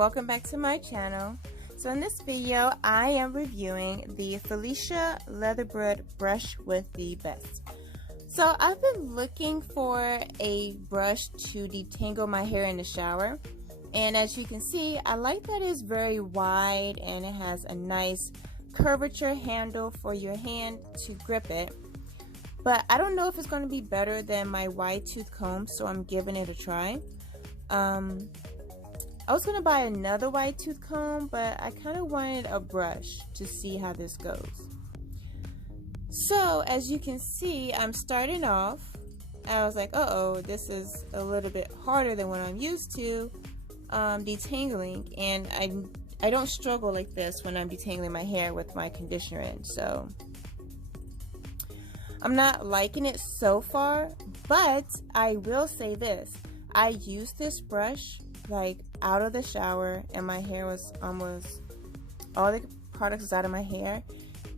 welcome back to my channel. So in this video I am reviewing the Felicia Leatherwood brush with the best. So I've been looking for a brush to detangle my hair in the shower, and as you can see, I like that it's very wide and it has a nice curvature handle for your hand to grip it. But I don't know if it's going to be better than my wide tooth comb, so I'm giving it a try. I was going to buy another wide tooth comb, but I kind of wanted a brush to see how this goes. So as you can see, I'm starting off. I was like, uh-oh, this is a little bit harder than what I'm used to detangling, and I don't struggle like this when I'm detangling my hair with my conditioner in, so I'm not liking it so far. But I will say this, I used this brush like out of the shower and my hair was almost, all the products was out of my hair,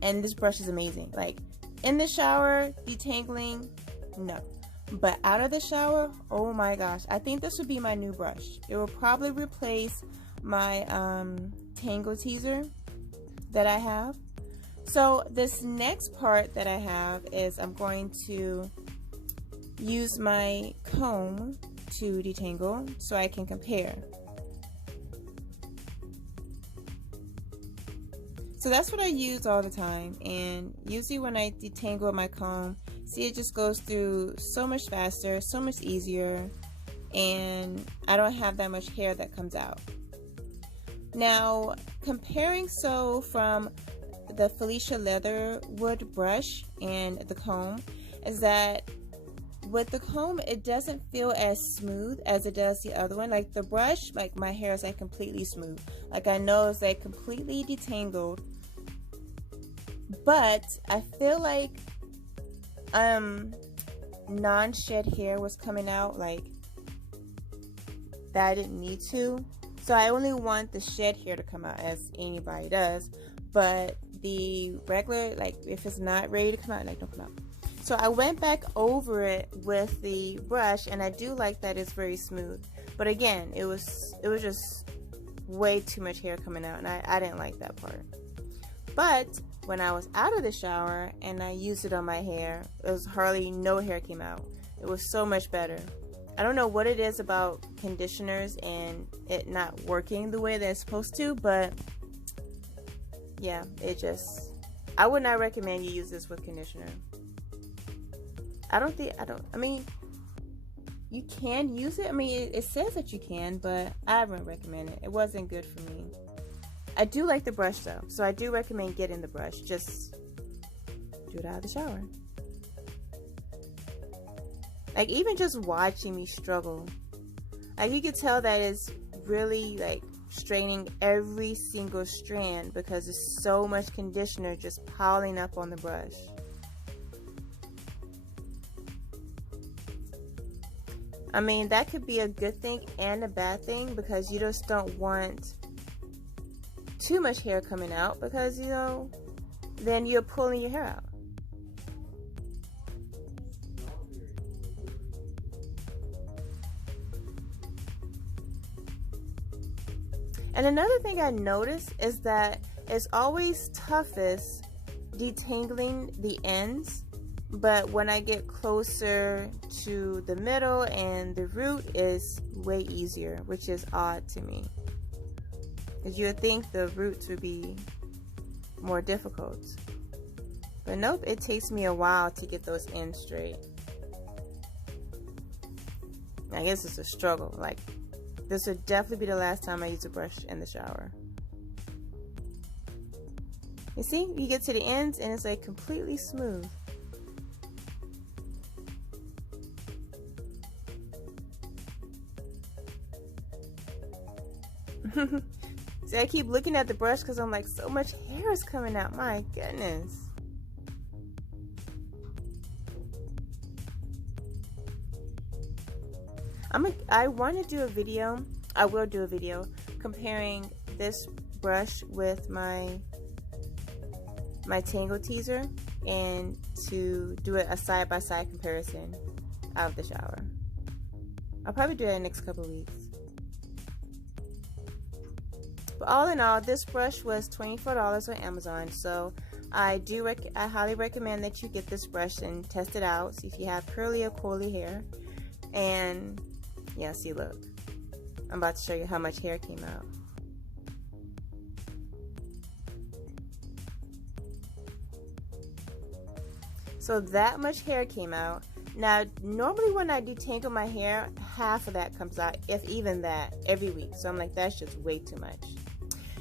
and this brush is amazing. Like in the shower detangling, no, but out of the shower, oh my gosh, I think this would be my new brush. It will probably replace my tangle teaser that I have. So this next part that I have is I'm going to use my comb to detangle so I can compare. So that's what I use all the time, and usually when I detangle with my comb, see, it just goes through so much faster, so much easier, and I don't have that much hair that comes out. Now comparing from the Felicia Leatherwood brush and the comb is that with the comb it doesn't feel as smooth as it does the other one. Like the brush, like my hair is like completely smooth, like I know it's like completely detangled, but I feel like non-shed hair was coming out like that I didn't need to. So I only want the shed hair to come out, as anybody does, but the regular, like if it's not ready to come out, like don't come out. So I went back over it with the brush, and I do like that it's very smooth. But again, it was just way too much hair coming out, and I didn't like that part. But when I was out of the shower and I used it on my hair, it was hardly no hair came out. It was so much better. I don't know what it is about conditioners and it not working the way that it's supposed to, but yeah, I would not recommend you use this with conditioner. I mean, you can use it. I mean, it says that you can, but I wouldn't recommend it. It wasn't good for me. I do like the brush though, so I do recommend getting the brush. Just do it out of the shower. Like even just watching me struggle, like you could tell that it's really like straining every single strand because there's so much conditioner just piling up on the brush. I mean, that could be a good thing and a bad thing, because you just don't want too much hair coming out, because you know then you're pulling your hair out. And another thing I noticed is that it's always toughest detangling the ends, but when I get closer to the middle and the root is way easier, which is odd to me, because you would think the roots would be more difficult. But nope, it takes me a while to get those ends straight. I guess it's a struggle. Like, this would definitely be the last time I use a brush in the shower. You see, you get to the ends and it's like completely smooth. See, I keep looking at the brush because I'm like, so much hair is coming out. My goodness. I want to do a video. I will do a video comparing this brush with my tangle teaser, and to do a side-by-side comparison out of the shower. I'll probably do that in the next couple of weeks. But all in all, this brush was $24 on Amazon, so I highly recommend that you get this brush and test it out. See if you have curly or coily hair. And yeah, see, look, I'm about to show you how much hair came out. So that much hair came out. Now, normally when I detangle my hair, half of that comes out, if even that, every week. So I'm like, that's just way too much.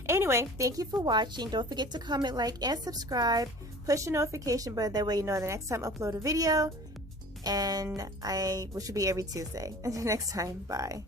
Anyway, thank you for watching. Don't forget to comment, like, and subscribe. Push the notification bell, that way you know the next time I upload a video. And which will be every Tuesday. Until next time, bye.